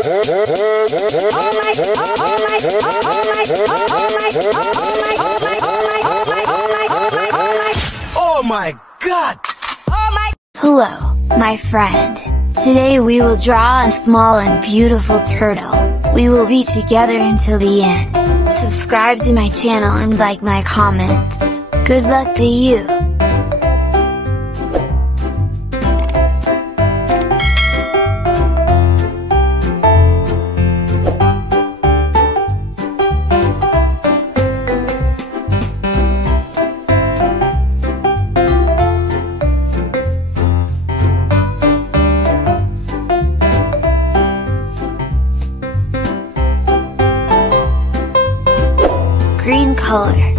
Oh my God! Hello, my friend. Today we will draw a small and beautiful turtle. We will be together until the end. Subscribe to my channel and like my comments. Good luck to you! Green color.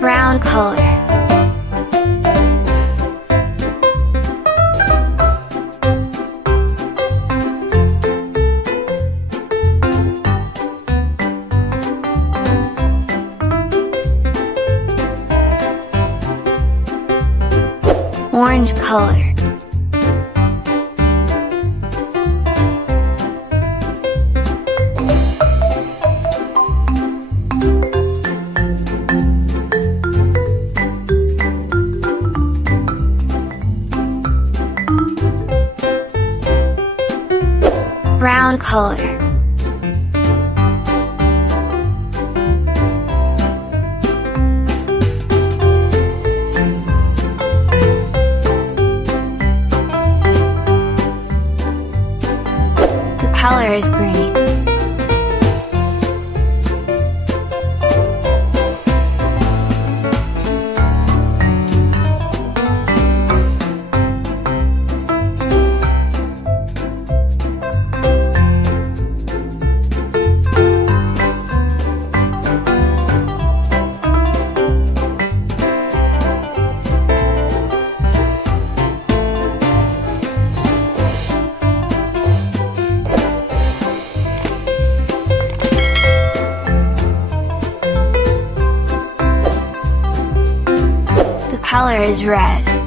Brown color. Orange color. Brown color. The color is green. The color is red.